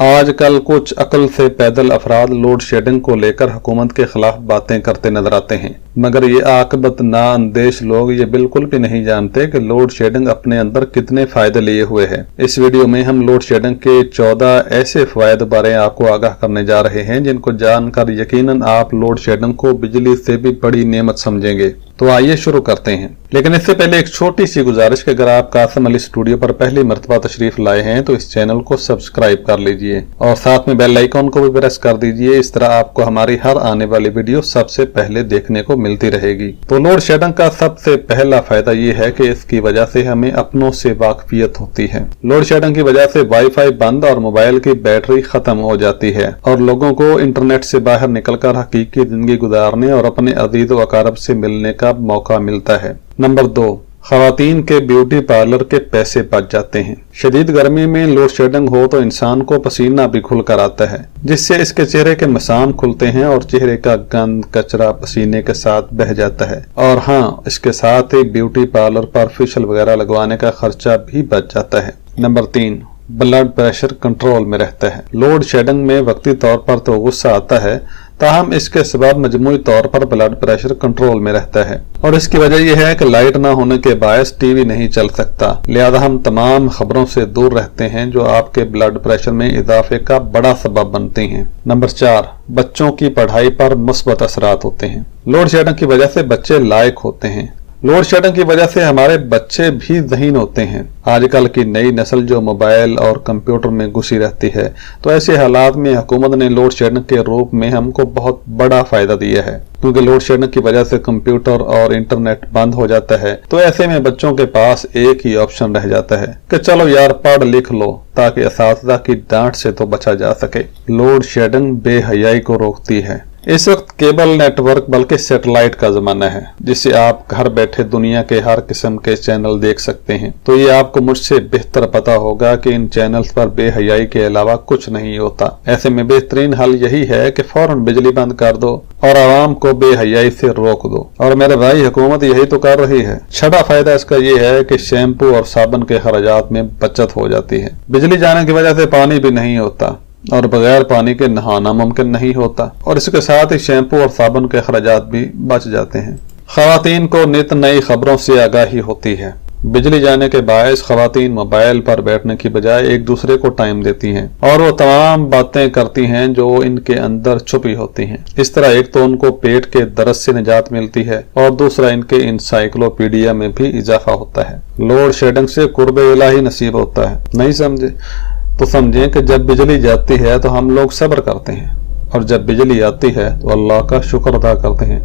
आजकल कुछ अक्ल से पैदल अफराद लोड शेडिंग को लेकर हुकूमत के खिलाफ बातें करते नजर आते हैं, मगर ये आकबत नाअंदेश लोग ये बिल्कुल भी नहीं जानते कि लोड शेडिंग अपने अंदर कितने फायदे लिए हुए है। इस वीडियो में हम लोड शेडिंग के 14 ऐसे फायदे बारे आपको आगाह करने जा रहे हैं जिनको जानकर यकीनन आप लोड शेडिंग को बिजली से भी बड़ी नेमत समझेंगे। तो आइए शुरू करते हैं, लेकिन इससे पहले एक छोटी सी गुजारिश कि अगर आप कासिम अली स्टूडियो पर पहली मर्तबा तशरीफ लाए हैं तो इस चैनल को सब्सक्राइब कर लीजिए और साथ में बेल आइकॉन को भी प्रेस कर दीजिए। इस तरह आपको हमारी हर आने वाली वीडियो सबसे पहले देखने को मिलती रहेगी। तो लोड शेडिंग का सबसे पहला फायदा ये है कि इसकी वजह से हमें अपनों से वाकफियत होती है। लोड शेडिंग की वजह से वाईफाई बंद और मोबाइल की बैटरी खत्म हो जाती है और लोगों को इंटरनेट से बाहर निकलकर हकीकी जिंदगी गुजारने और अपने अजीज व अकारब से मिलने का मौका मिलता है। नंबर 2, खवातीन के ब्यूटी पार्लर के पैसे बच जाते हैं। शदीद गर्मी में लोड शेडिंग हो तो इंसान को पसीना भी खुल कर आता है, जिससे इसके चेहरे के मसान खुलते हैं और चेहरे का गंद कचरा पसीने के साथ बह जाता है। और हाँ, इसके साथ ही ब्यूटी पार्लर पर फेशियल वगैरह लगवाने का खर्चा भी बच जाता है। नंबर 3, ब्लड प्रेशर कंट्रोल में रहता है। लोड शेडिंग में वक्ती तौर पर तो गुस्सा आता है, ताहम इसके सबब मजमूई तौर पर ब्लड प्रेशर कंट्रोल में रहता है और इसकी वजह यह है कि लाइट न होने के बायस टीवी नहीं चल सकता, लिहाजा हम तमाम खबरों से दूर रहते हैं जो आपके ब्लड प्रेशर में इजाफे का बड़ा सबब बनती हैं। नंबर 4, बच्चों की पढ़ाई पर मुस्बत असरात होते हैं। लोड शेडिंग की वजह से बच्चे लायक होते हैं। लोड शेडिंग की वजह से हमारे बच्चे भी ज़हीन होते हैं। आजकल की नई नस्ल जो मोबाइल और कंप्यूटर में घुसी रहती है, तो ऐसे हालात में हुकूमत ने लोड शेडिंग के रूप में हमको बहुत बड़ा फायदा दिया है, क्योंकि लोड शेडिंग की वजह से कंप्यूटर और इंटरनेट बंद हो जाता है। तो ऐसे में बच्चों के पास एक ही ऑप्शन रह जाता है कि चलो यार पढ़ लिख लो, ताकि असातिज़ा की डांट से तो बचा जा सके। लोड शेडिंग बेहयाई को रोकती है। इस वक्त केबल नेटवर्क बल्कि सैटेलाइट का जमाना है, जिससे आप घर बैठे दुनिया के हर किस्म के चैनल देख सकते हैं। तो ये आपको मुझसे बेहतर पता होगा कि इन चैनल्स पर बेहयाई के अलावा कुछ नहीं होता। ऐसे में बेहतरीन हल यही है कि फौरन बिजली बंद कर दो और आवाम को बेहयाई से रोक दो। और मेरे भाई, हुकूमत यही तो कर रही है। छठा फायदा इसका ये है कि शैम्पू और साबुन के खर्चात में बचत हो जाती है। बिजली जाने की वजह से पानी भी नहीं होता और बगैर पानी के नहाना मुमकिन नहीं होता, और इसके साथ ही शैम्पू और साबुन के खर्चात भी बच जाते हैं। खवातीन को नित नई खबरों से आगाही होती है। बिजली जाने के बायस खवातीन मोबाइल पर बैठने की बजाय एक दूसरे को टाइम देती हैं और वो तमाम बातें करती हैं जो इनके अंदर छुपी होती हैं। इस तरह एक तो उनको पेट के दर्द से निजात मिलती है और दूसरा इनके इंसाइक्लोपीडिया में भी इजाफा होता है। लोड शेडिंग से कुर्बे इलाही नसीब होता है। नहीं समझे तो समझें कि जब बिजली जाती है तो हम लोग सब्र करते हैं और जब बिजली आती है तो अल्लाह का शुक्र अदा करते हैं।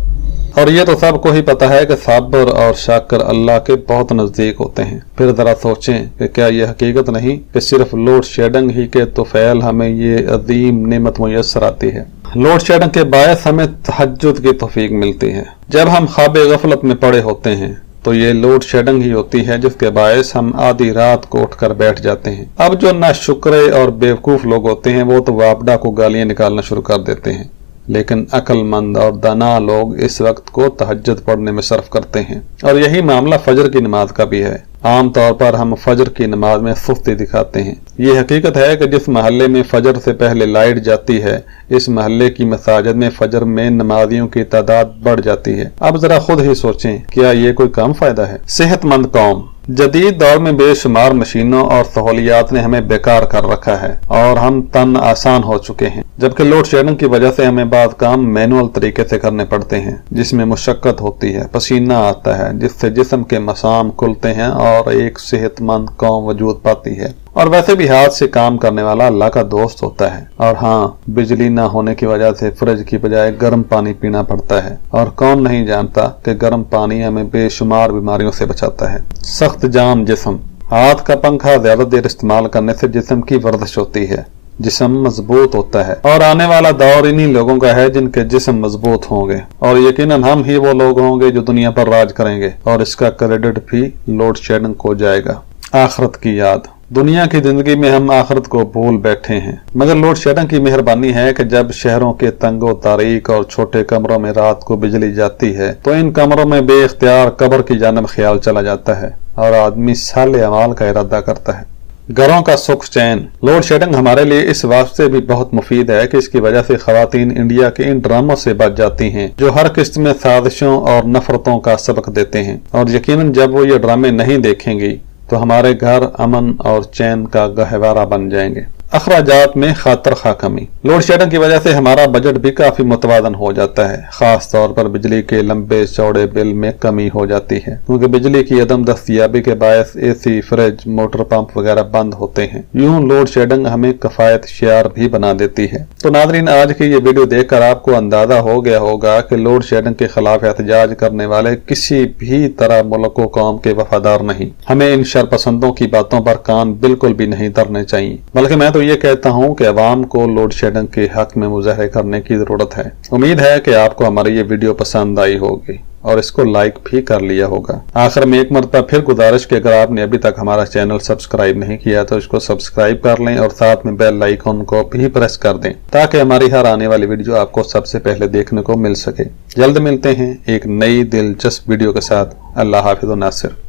और ये तो सबको ही पता है कि सब्र और शाकर अल्लाह के बहुत नजदीक होते हैं। फिर जरा सोचें कि क्या ये हकीकत नहीं कि सिर्फ लोड शेडिंग ही के तोफैल हमें ये अजीम नेमत मुयस्सर आती है। लोड शेडिंग के बायस हमें तहज्जुद की तौफीक मिलती है। जब हम ख्वाब गफलत में पड़े होते हैं तो ये लोड शेडिंग ही होती है जिसके बायस हम आधी रात को उठकर बैठ जाते हैं। अब जो नाशुक्रे और बेवकूफ लोग होते हैं वो तो वापडा को गालियां निकालना शुरू कर देते हैं, लेकिन अक्लमंद और दाना लोग इस वक्त को तहज्जुद पढ़ने में सर्फ करते हैं। और यही मामला फजर की नमाज का भी है। आम तौर पर हम फजर की नमाज में सुस्ती दिखाते हैं। ये हकीकत है कि जिस महल्ले में फजर से पहले लाइट जाती है, इस महल्ले की मसाजिद में फजर में नमाजियों की तादाद बढ़ जाती है। अब जरा खुद ही सोचें, क्या ये कोई कम फायदा है? सेहतमंद कौम। जदीद दौर में बेशुमार मशीनों और सहूलियात ने हमें बेकार कर रखा है और हम तन आसान हो चुके हैं, जबकि लोड शेडिंग की वजह से हमें बाद काम मैनुअल तरीके से करने पड़ते हैं, जिसमें मुशक्कत होती है, पसीना आता है, जिससे जिस्म के मसाम खुलते हैं और एक सेहतमंद कौम वजूद पाती है। और वैसे भी हाथ से काम करने वाला अल्लाह का दोस्त होता है। और हाँ, बिजली ना होने की वजह से फ्रिज की बजाय गर्म पानी पीना पड़ता है, और कौन नहीं जानता कि गर्म पानी हमें बेशुमार बीमारियों से बचाता है। सख्त जाम जिस्म। हाथ का पंखा ज्यादा देर इस्तेमाल करने से जिस्म की वर्जिश होती है, जिस्म मजबूत होता है। और आने वाला दौर इन्हीं लोगों का है जिनके जिस्म मजबूत होंगे, और यकीनन हम ही वो लोग होंगे जो दुनिया पर राज करेंगे, और इसका क्रेडिट भी लोड शेडिंग को जाएगा। आखिरत की याद। दुनिया की जिंदगी में हम आखिरत को भूल बैठे हैं, मगर लोड शेडिंग की मेहरबानी है कि जब शहरों के तंगो तारीक और छोटे कमरों में रात को बिजली जाती है तो इन कमरों में बेइख्तियार कब्र की जानब ख्याल चला जाता है और आदमी साले अमाल का इरादा करता है। घरों का सुख चैन। लोड शेडिंग हमारे लिए इस वास्ते भी बहुत मुफीद है कि इसकी वजह से खवातीन इंडिया के इन ड्रामों से बच जाती हैं जो हर किस्म में साजिशों और नफरतों का सबक देते हैं, और यकीनन जब वो ये ड्रामे नहीं देखेंगी तो हमारे घर अमन और चैन का गहवारा बन जाएंगे। अखराजात में खातर खा कमी। लोड शेडिंग की वजह से हमारा बजट भी काफी मुतवाजन हो जाता है। खास तौर पर बिजली के लंबे चौड़े बिल में कमी हो जाती है क्योंकि बिजली की अदम दस्तयाबी के बायस एसी, फ्रिज, मोटर पंप वगैरह बंद होते हैं। यूं लोड शेडिंग हमें कफायत शियार भी बना देती है। तो नाज़रीन, आज की ये वीडियो देखकर आपको अंदाजा हो गया होगा कि लोड शेडिंग के खिलाफ एहतजाज करने वाले किसी भी तरह मुल्क व कौम के वफादार नहीं। हमें इन शरपसंदों की बातों पर कान बिल्कुल भी नहीं धरने चाहिए, बल्कि मैं तो ये कहता हूं कि अवाम को लोड शेडिंग के हक में मुजाहरे करने की जरूरत है। उम्मीद है कि आपको हमारी ये वीडियो पसंद आई होगी और इसको लाइक भी कर लिया होगा। आखिर में एक मरतबा फिर गुजारिश कि अगर आपने अभी तक हमारा चैनल सब्सक्राइब नहीं किया तो इसको सब्सक्राइब कर लें और साथ में बेल आइकन को भी प्रेस कर दें ताकि हमारी हर आने वाली वीडियो आपको सबसे पहले देखने को मिल सके। जल्द मिलते हैं एक नई दिलचस्प वीडियो के साथ। अल्लाह हाफिज़ व नासिर।